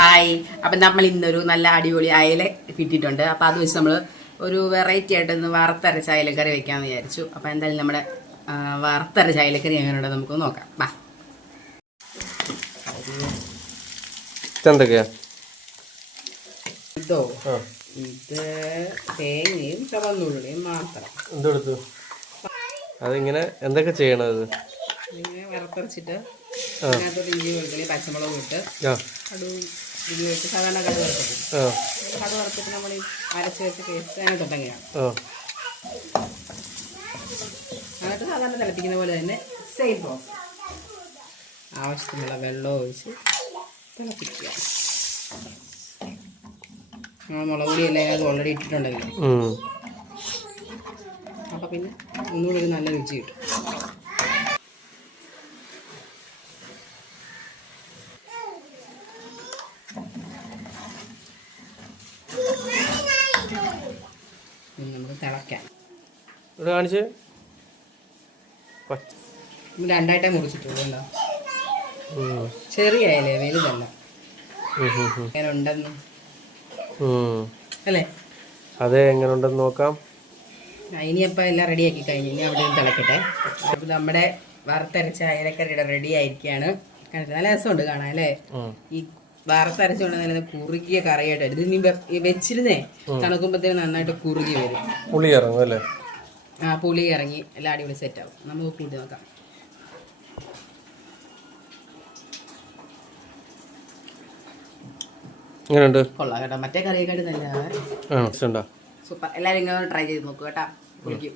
Hi അപ്പം നമ്മൾ ഇന്നൊരു നല്ല അടിപൊളി അയല കിട്ടിയിട്ടുണ്ട്. അപ്പം അത് വെച്ച് നമ്മൾ ഒരു വെറൈറ്റി ആയിട്ട് ഒന്ന് വറുത്തരച്ച അയലക്കറി വെക്കാമെന്ന് വിചാരിച്ചു. അപ്പം എന്തായാലും നമ്മുടെ വറുത്തരച്ച അയലക്കറി എങ്ങനെയുണ്ട് നമുക്ക് നോക്കാം. വാ ഇതോ ഇത് തേങ്ങയും ചുവന്നുള്ളിയും മാത്രം. എന്തെടുത്തു? അതിങ്ങനെ എന്തൊക്കെ ചെയ്യണത് ഇങ്ങനെ വറുത്തരച്ചിട്ട് ഇഞ്ചി വെളുത്തുള്ളി പച്ചമുളക് ഇട്ട് കടുവ് സാധാരണ കടുവ് വറുത്തിട്ട് നമ്മൾ അരച്ച് വെച്ച് പേസ്റ്റ് ആ. എന്നിട്ട് സാധാരണ തിളപ്പിക്കുന്ന പോലെ തന്നെ സെയിം പ്രോസസ് ആവശ്യത്തിനുള്ള വെള്ളം ഒഴിച്ച് തിളപ്പിക്കുക. നമ്മൾ മുളക് പൊടിയല്ലേ അത് ഓൾറെഡി ഇട്ടിട്ടുണ്ടെങ്കിൽ. അപ്പം പിന്നെ ഒന്നുകൂടി ഒരു നല്ല രുചി കിട്ടും. നമുക്ക് തിളയ്ക്കാം. ഇവിടെ കാണിച്ച്? രണ്ടായിട്ടേ മുറിച്ചിട്ടുള്ളൂ എന്താ ചെറിയ അല്ലേ വലുതല്ല. അങ്ങനെ ഉണ്ടെന്ന് അല്ലേ? അതെ എങ്ങനെ ഉണ്ടെന്ന് നോക്കാം ഇനിയപ്പോൾ എല്ലാം റെഡിയാക്കി കഴിഞ്ഞ് ഇനി അവിടെയും തിളക്കട്ടെ. അപ്പോൾ നമ്മുടെ വറുത്തരച്ച അയലക്കറിയുടെ റെഡി ആയിരിക്കുകയാണ് കണ്ടിട്ട് നല്ല രസമുണ്ട് കാണാൻ അല്ലേ? ഈ വറുത്തരച്ചുകൊണ്ട് നല്ല കുറുകിയ കറിയായിട്ട് ഇത് ഈ വെച്ചിരുന്നേ തണുക്കുമ്പോഴത്തേന് നന്നായിട്ട് കുറുകി വരും. പുളി ഇറങ്ങും അല്ലേ? ആ പുളി ഇറങ്ങി എല്ലാം അടിപൊളി സെറ്റ് ആവും. നമുക്ക് കൂട്ടി നോക്കാം. എങ്ങനെയുണ്ട്? കൊള്ളാം കേട്ടോ. മറ്റേ കറിയെക്കാട്ട് നല്ലതാണ്. സൂപ്പർ എല്ലാവരും ഇങ്ങനെ ട്രൈ ചെയ്ത് നോക്കൂ കേട്ടോ. കുളിക്കും